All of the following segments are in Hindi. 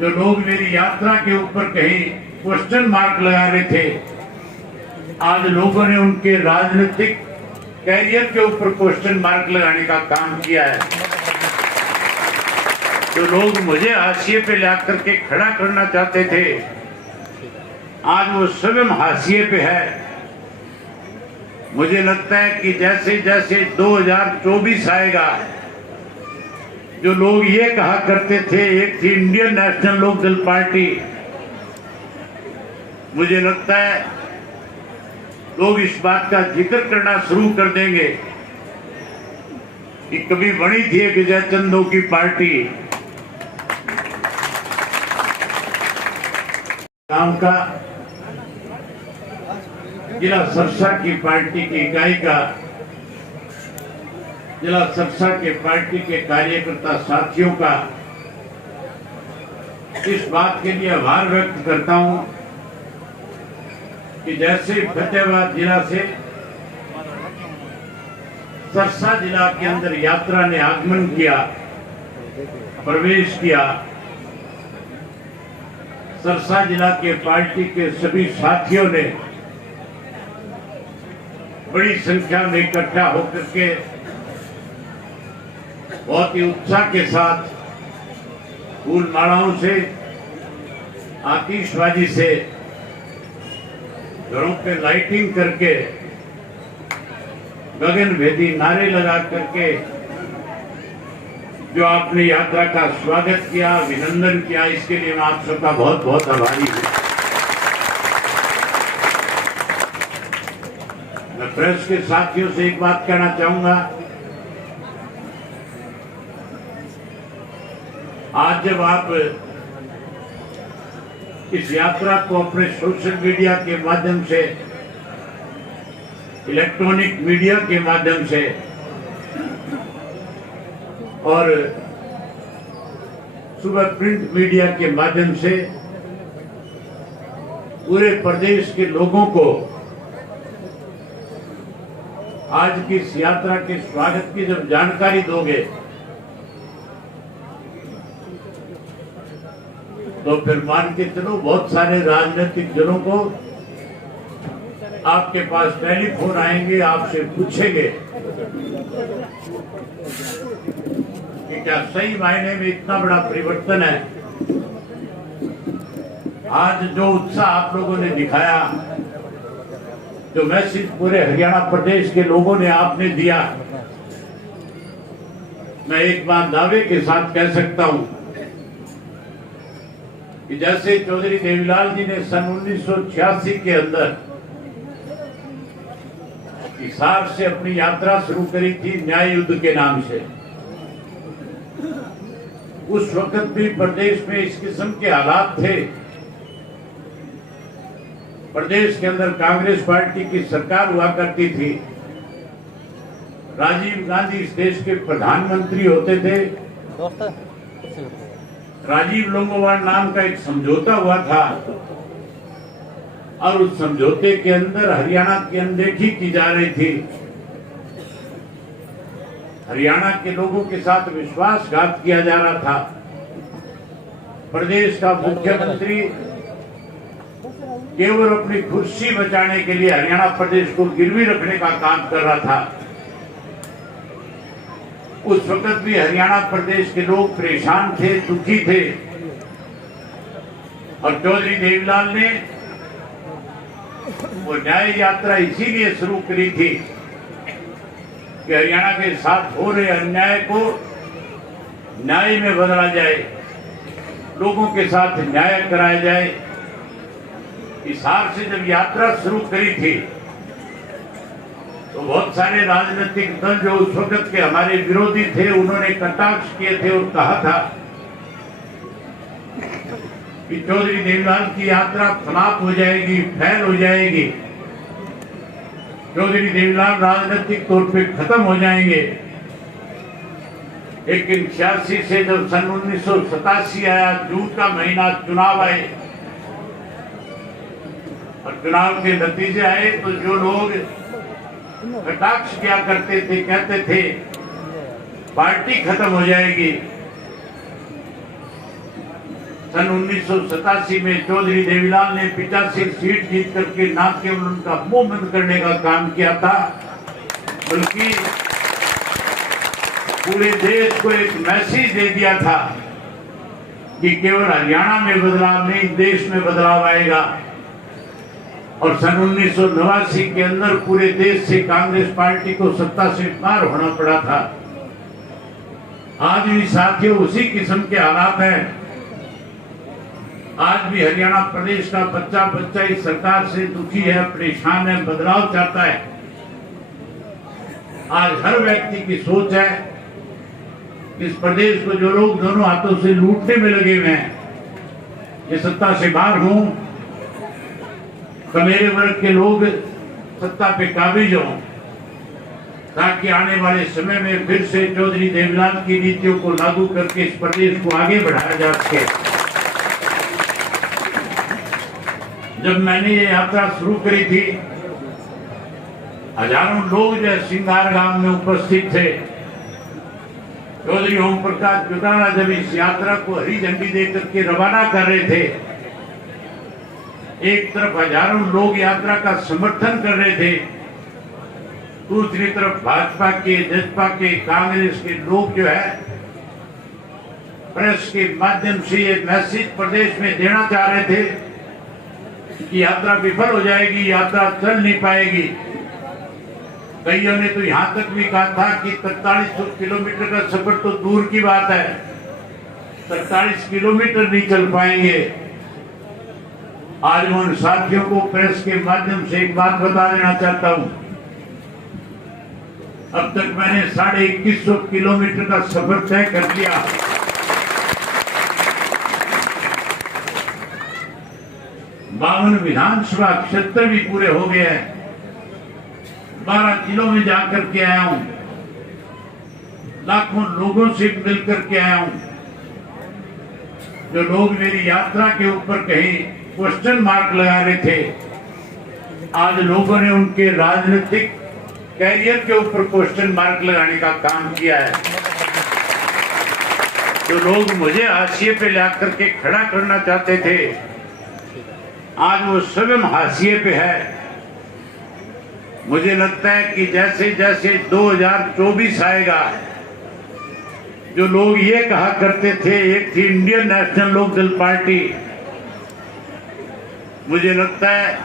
जो लोग मेरी यात्रा के ऊपर कहीं क्वेश्चन मार्क लगा रहे थे, आज लोगों ने उनके राजनीतिक कैरियर के ऊपर क्वेश्चन मार्क लगाने का काम किया है। जो लोग मुझे हाशिए पे ला करके खड़ा करना चाहते थे, आज वो स्वयं हाशिए पे है। मुझे लगता है कि जैसे जैसे 2024 आएगा, जो लोग ये कहा करते थे, एक थी इंडियन नेशनल लोकदल पार्टी, मुझे लगता है लोग इस बात का जिक्र करना शुरू कर देंगे कि कभी बनी थी एक विजय चंदो की पार्टी। गांव का जिला सरसा की पार्टी की इकाई का, जिला सरसा के पार्टी के कार्यकर्ता साथियों का इस बात के लिए आभार व्यक्त करता हूं कि जैसे फतेहाबाद जिला से सरसा जिला के अंदर यात्रा ने आगमन किया, प्रवेश किया, सरसा जिला के पार्टी के सभी साथियों ने बड़ी संख्या में इकट्ठा होकर के बहुत ही उत्साह के साथ फूल मालाओं से, आतिशबाजी से, घरों पे लाइटिंग करके, गगनभेदी नारे लगा करके जो आपने यात्रा का स्वागत किया, अभिनंदन किया, इसके लिए मैं आप सबका बहुत बहुत आभारी हूं। मैं प्रेस के साथियों से एक बात कहना चाहूंगा, आज जब आप इस यात्रा को अपने सोशल मीडिया के माध्यम से, इलेक्ट्रॉनिक मीडिया के माध्यम से और सुबह प्रिंट मीडिया के माध्यम से पूरे प्रदेश के लोगों को आज की इस यात्रा के स्वागत की जब जानकारी दोगे, तो फिर मान के चलो बहुत सारे राजनीतिक जनों को आपके पास टेलीफोन आएंगे, आपसे पूछेंगे कि क्या सही मायने में इतना बड़ा परिवर्तन है। आज जो उत्साह आप लोगों ने दिखाया, जो मैसेज पूरे हरियाणा प्रदेश के लोगों ने आपने दिया, मैं एक बात दावे के साथ कह सकता हूं कि जैसे चौधरी देवीलाल जी ने सन 1986 के अंदर हिसार से अपनी यात्रा शुरू करी थी न्याय युद्ध के नाम से, उस वक्त भी प्रदेश में इस किस्म के हालात थे। प्रदेश के अंदर कांग्रेस पार्टी की सरकार हुआ करती थी, राजीव गांधी इस देश के प्रधानमंत्री होते थे, राजीव लोंगोवाल नाम का एक समझौता हुआ था और उस समझौते के अंदर हरियाणा की अनदेखी की जा रही थी। हरियाणा के लोगों के साथ विश्वासघात किया जा रहा था। प्रदेश का मुख्यमंत्री केवल अपनी कुर्सी बचाने के लिए हरियाणा प्रदेश को गिरवी रखने का काम कर रहा था। उस वक्त भी हरियाणा प्रदेश के लोग परेशान थे, दुखी थे और चौधरी देवीलाल ने वो न्याय यात्रा इसीलिए शुरू करी थी कि हरियाणा के साथ हो रहे अन्याय को न्याय में बदला जाए, लोगों के साथ न्याय कराया जाए। हिसार से जब यात्रा शुरू करी थी तो बहुत सारे राजनीतिक दल जो उस वक्त के हमारे विरोधी थे, उन्होंने कटाक्ष किए थे और कहा था कि चौधरी देवीलाल की यात्रा समाप्त हो जाएगी, फैल हो जाएगी, चौधरी देवीलाल राजनीतिक तौर पे खत्म हो जाएंगे। लेकिन 86 से जब सन 1987 आया, जून का महीना, चुनाव आए और चुनाव के नतीजे आए, तो जो लोग कटाक्ष किया करते थे, कहते थे पार्टी खत्म हो जाएगी, सन 1987 में चौधरी देवीलाल ने 85 सीट जीत करके न केवल उनका मुंह बंद करने का काम किया था, बल्कि पूरे देश को एक मैसेज दे दिया था कि केवल हरियाणा में बदलाव नहीं, देश में बदलाव आएगा। और सन 1989 के अंदर पूरे देश से कांग्रेस पार्टी को सत्ता से पार होना पड़ा था। आज भी साथियों उसी किस्म के हालात हैं। आज भी हरियाणा प्रदेश का बच्चा बच्चा इस सरकार से दुखी है, परेशान है, बदलाव चाहता है। आज हर व्यक्ति की सोच है इस प्रदेश को जो लोग दोनों हाथों से लूटने में लगे हुए हैं, ये सत्ता से बाहर हों, तो मेरे वर्ग के लोग सत्ता पे काबिज हों, ताकि आने वाले समय में फिर से चौधरी देवीलाल की नीतियों को लागू करके इस प्रदेश को आगे बढ़ाया जा सके। जब मैंने ये यात्रा शुरू करी थी, हजारों लोग जो सिंगारगाम में उपस्थित थे। चौधरी ओम प्रकाश चौटाला जब इस यात्रा को हरी झंडी देकर के रवाना कर रहे थे, एक तरफ हजारों लोग यात्रा का समर्थन कर रहे थे, दूसरी तरफ भाजपा के, जसपा के, कांग्रेस के लोग जो है प्रेस के माध्यम से ये मैसेज प्रदेश में देना चाह रहे थे कि यात्रा विफल हो जाएगी, यात्रा चल नहीं पाएगी। कईयों ने तो यहां तक भी कहा था कि 4300 किलोमीटर का सफर तो दूर की बात है, 43 किलोमीटर नहीं चल पाएंगे। आज मैं उन साथियों को प्रेस के माध्यम से एक बात बता देना चाहता हूं। अब तक मैंने 2150 किलोमीटर का सफर तय कर लिया। बावन विधानसभा क्षेत्र भी पूरे हो गए हैं। 12 जिलों में जाकर के आया हूं, लाखों लोगों से मिलकर के आया हूं। जो लोग मेरी यात्रा के ऊपर कहीं क्वेश्चन मार्क लगा रहे थे, आज लोगों ने उनके राजनीतिक कैरियर के ऊपर क्वेश्चन मार्क लगाने का काम किया है। जो लोग मुझे हाशिए पे ला करके खड़ा करना चाहते थे, आज वो स्वयं हाशिए पे है। मुझे लगता है कि जैसे जैसे 2024 आएगा, जो लोग ये कहा करते थे, एक थी इंडियन नेशनल लोकदल पार्टी, मुझे लगता है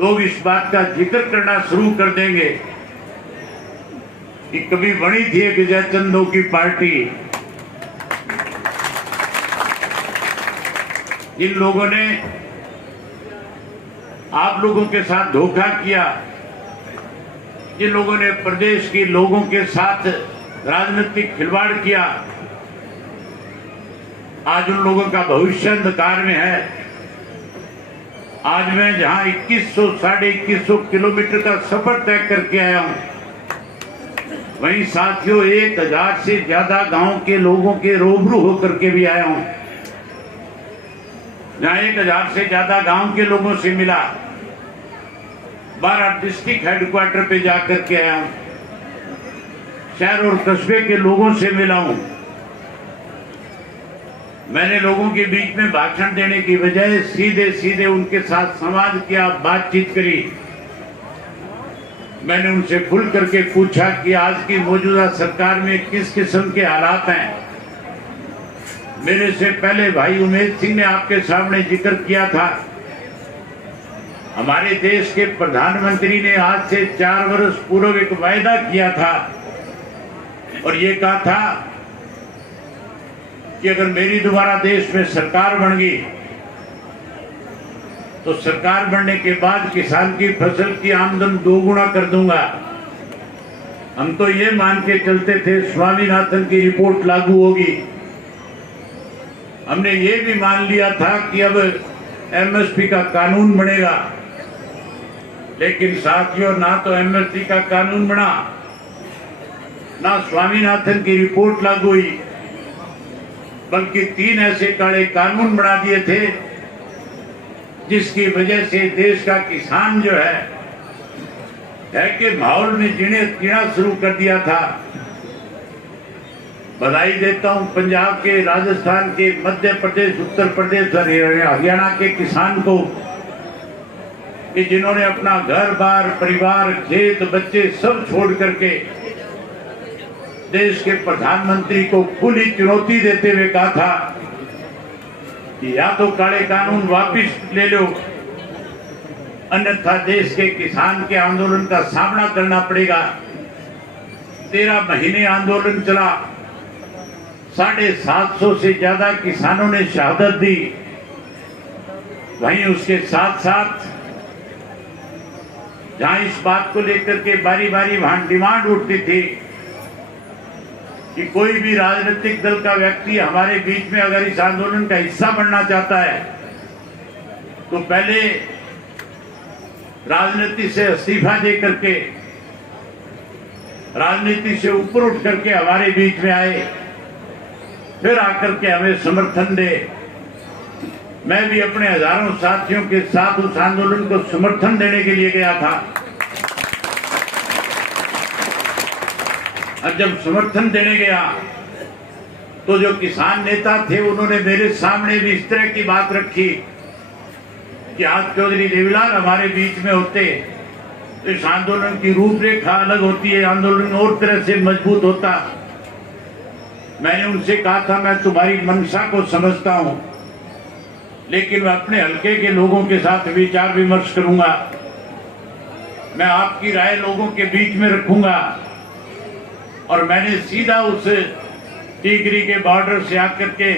लोग इस बात का जिक्र करना शुरू कर देंगे कि कभी बनी थी एक विजय चंदो की पार्टी। इन लोगों ने आप लोगों के साथ धोखा किया, जिन लोगों ने प्रदेश के लोगों के साथ राजनीतिक खिलवाड़ किया, आज उन लोगों का भविष्य अंधकार में है। आज मैं जहां 2100-2150 किलोमीटर का सफर तय करके आया हूं, वहीं साथियों 1000 से ज्यादा गांव के लोगों के रूबरू होकर के भी आया हूं। जहां 1000 से ज्यादा गांव के लोगों से मिला, 12 डिस्ट्रिक्ट हेडक्वार्टर पे जाकर के आया हूं, शहर और कस्बे के लोगों से मिला हूं। मैंने लोगों के बीच में भाषण देने की बजाय सीधे सीधे उनके साथ संवाद किया, बातचीत करी। मैंने उनसे खुल करके पूछा कि आज की मौजूदा सरकार में किस किस्म के हालात हैं। मेरे से पहले भाई उमेद सिंह ने आपके सामने जिक्र किया था, हमारे देश के प्रधानमंत्री ने आज से 4 वर्ष पूर्व एक वायदा किया था और ये कहा था कि अगर मेरी दोबारा देश में सरकार बन गई तो सरकार बनने के बाद किसान की फसल की आमदन 2 गुना कर दूंगा। हम तो ये मान के चलते थे स्वामीनाथन की रिपोर्ट लागू होगी। हमने ये भी मान लिया था कि अब एमएसपी का कानून बनेगा, लेकिन साथियों ना तो एमएसपी का कानून बना, ना स्वामीनाथन की रिपोर्ट लागू हुई, बल्कि 3 ऐसे काले कानून बना दिए थे जिसकी वजह से देश का किसान जो है कि माहौल में जीना शुरू कर दिया था। बधाई देता हूं पंजाब के, राजस्थान के, मध्य प्रदेश, उत्तर प्रदेश और हरियाणा के किसान को कि जिन्होंने अपना घर बार, परिवार, खेत, बच्चे सब छोड़ करके देश के प्रधानमंत्री को खुली चुनौती देते हुए कहा था कि या तो काले कानून वापिस ले लो, अन्यथा देश के किसान के आंदोलन का सामना करना पड़ेगा। 13 महीने आंदोलन चला, 750 से ज्यादा किसानों ने शहादत दी। वहीं उसके साथ साथ जहां इस बात को लेकर के बारी बारी वहां डिमांड उठती थी कि कोई भी राजनीतिक दल का व्यक्ति हमारे बीच में अगर इस आंदोलन का हिस्सा बनना चाहता है तो पहले राजनीति से इस्तीफा दे करके, राजनीति से ऊपर उठ करके हमारे बीच में आए, फिर आकर के हमें समर्थन दे। मैं भी अपने हजारों साथियों के साथ उस आंदोलन को समर्थन देने के लिए गया था। और जब समर्थन देने गया तो जो किसान नेता थे उन्होंने मेरे सामने भी इस तरह की बात रखी कि आज चौधरी देवीलाल हमारे बीच में होते तो इस आंदोलन की रूपरेखा अलग होती है, आंदोलन और तरह से मजबूत होता। मैंने उनसे कहा था मैं तुम्हारी मंशा को समझता हूं, लेकिन मैं अपने हलके के लोगों के साथ विचार विमर्श करूंगा। मैं आपकी राय लोगों के बीच में रखूंगा। और मैंने सीधा उस टीकरी के बॉर्डर से आकर के